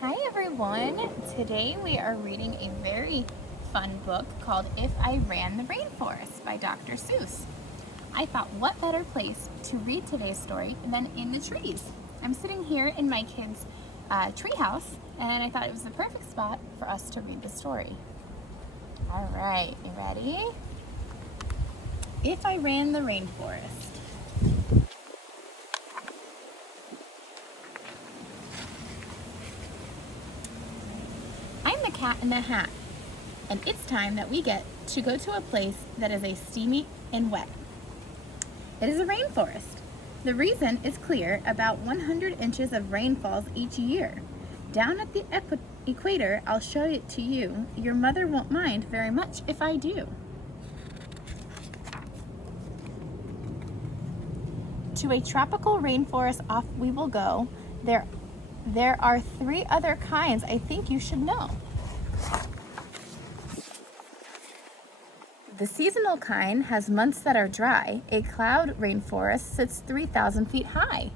Hi everyone! Today we are reading a very fun book called If I Ran the Rainforest by Dr. Seuss. I thought what better place to read today's story than in the trees. I'm sitting here in my kids' treehouse and I thought it was the perfect spot for us to read the story. Alright, you ready? If I Ran the Rainforest. I'm the Cat in the Hat, and it's time that we get to go to a place that is a steamy and wet. It is a rainforest. The reason is clear: about 100 inches of rain falls each year. Down at the equator, I'll show it to you. Your mother won't mind very much if I do. To a tropical rainforest off we will go. There are 3 other kinds I think you should know. The seasonal kind has months that are dry. A cloud rainforest sits 3,000 feet high.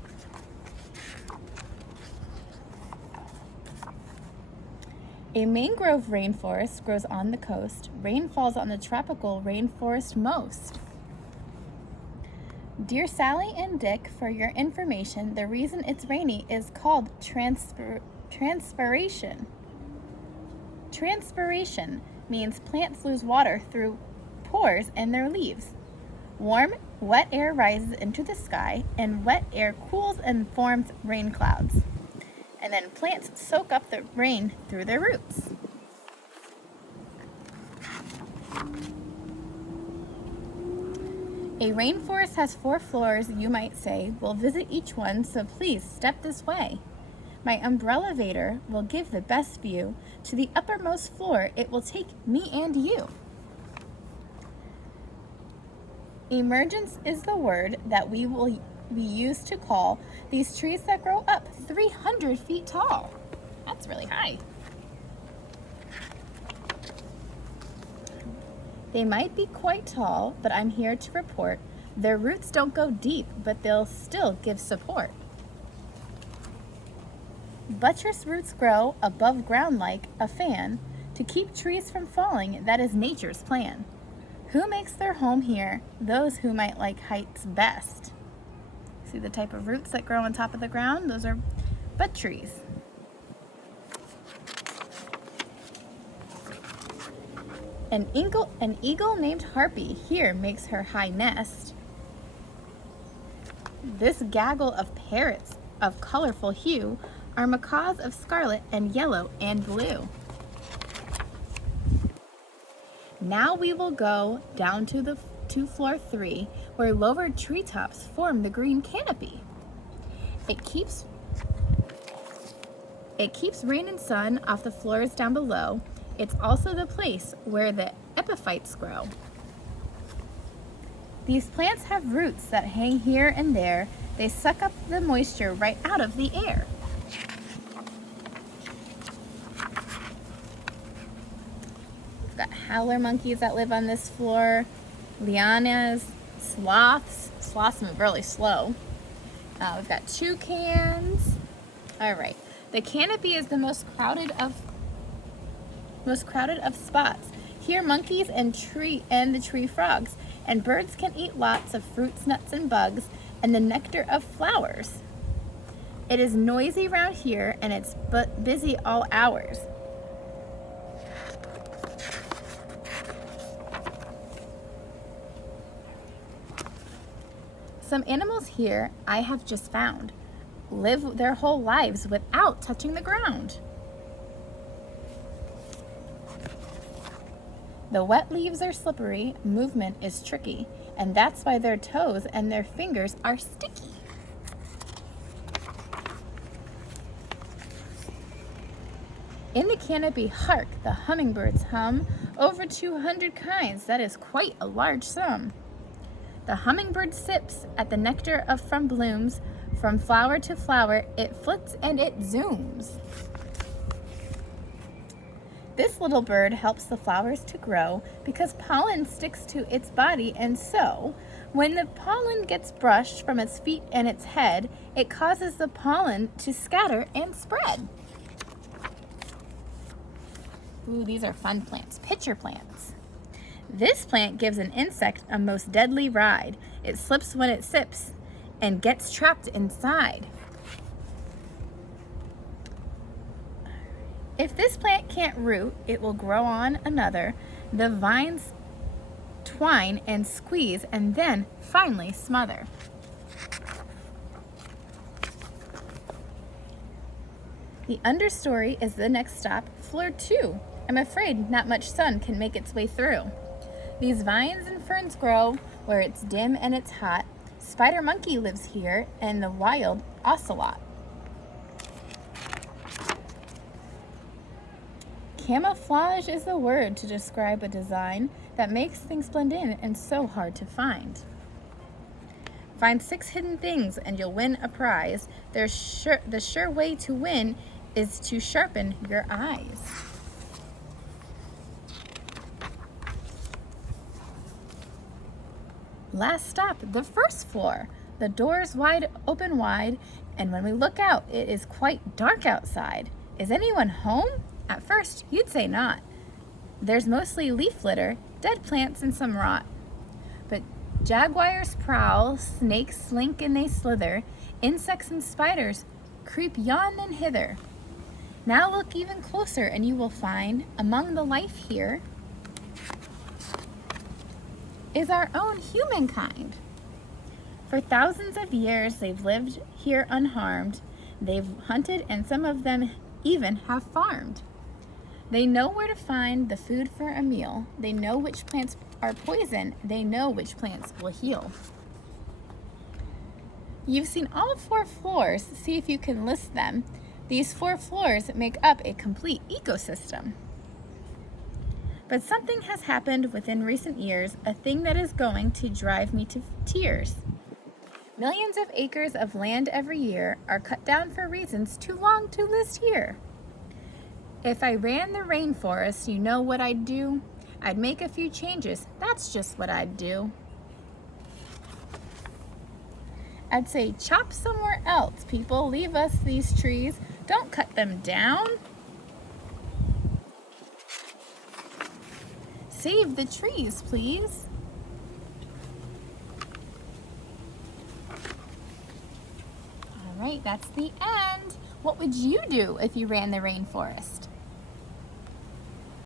A mangrove rainforest grows on the coast. Rain falls on the tropical rainforest most. Dear Sally and Dick, for your information, the reason it's rainy is called transpiration. Transpiration means plants lose water through pores in their leaves. Warm, wet air rises into the sky, and wet air cools and forms rain clouds. And then plants soak up the rain through their roots. A rainforest has 4 floors, you might say. We'll visit each one, so please step this way. My umbrella-vator will give the best view. To the uppermost floor, it will take me and you. Emergence is the word that we use to call these trees that grow up 300 feet tall. That's really high. They might be quite tall, but I'm here to report their roots don't go deep, but they'll still give support. Buttress roots grow above ground like a fan to keep trees from falling. That is nature's plan. Who makes their home here? Those who might like heights best. See the type of roots that grow on top of the ground? Those are butt trees. An eagle named Harpy here makes her high nest. This gaggle of parrots of colorful hue are macaws of scarlet and yellow and blue. Now we will go down to floor 3, where lowered treetops form the green canopy. It keeps rain and sun off the floors down below. It's also the place where the epiphytes grow. These plants have roots that hang here and there. They suck up the moisture right out of the air. We've got howler monkeys that live on this floor, lianas, sloths. Sloths move really slow. We've got toucans. All right, the canopy is the most crowded of spots. Here monkeys and the tree frogs, and birds can eat lots of fruits, nuts, and bugs, and the nectar of flowers. It is noisy round here, and it's busy all hours. Some animals here I have just found live their whole lives without touching the ground. The wet leaves are slippery, movement is tricky, and that's why their toes and their fingers are sticky. In the canopy, hark, the hummingbirds hum. Over 200 kinds, that is quite a large sum. The hummingbird sips at the nectar from blooms. From flower to flower, it flits and it zooms. This little bird helps the flowers to grow because pollen sticks to its body, and so when the pollen gets brushed from its feet and its head, it causes the pollen to scatter and spread. Ooh, these are fun plants, pitcher plants. This plant gives an insect a most deadly ride. It slips when it sips and gets trapped inside. If this plant can't root, it will grow on another. The vines twine and squeeze and then finally smother. The understory is the next stop, floor 2. I'm afraid not much sun can make its way through. These vines and ferns grow where it's dim and it's hot. Spider monkey lives here and the wild ocelot. Camouflage is the word to describe a design that makes things blend in and so hard to find. Find 6 hidden things and you'll win a prize. The sure way to win is to sharpen your eyes. Last stop, the first floor. The doors open wide, and when we look out, it is quite dark outside. Is anyone home? At first, you'd say not. There's mostly leaf litter, dead plants, and some rot. But jaguars prowl, snakes slink and they slither, insects and spiders creep yon and hither. Now look even closer and you will find among the life here is our own humankind. For thousands of years they've lived here unharmed. They've hunted and some of them even have farmed. They know where to find the food for a meal. They know which plants are poison. They know which plants will heal. You've seen all 4 floors. See if you can list them. These 4 floors make up a complete ecosystem. But something has happened within recent years, a thing that is going to drive me to tears. Millions of acres of land every year are cut down for reasons too long to list here. If I ran the rainforest, you know what I'd do? I'd make a few changes. That's just what I'd do. I'd say, chop somewhere else, people. Leave us these trees. Don't cut them down. Save the trees, please. All right, that's the end. What would you do if you ran the rainforest?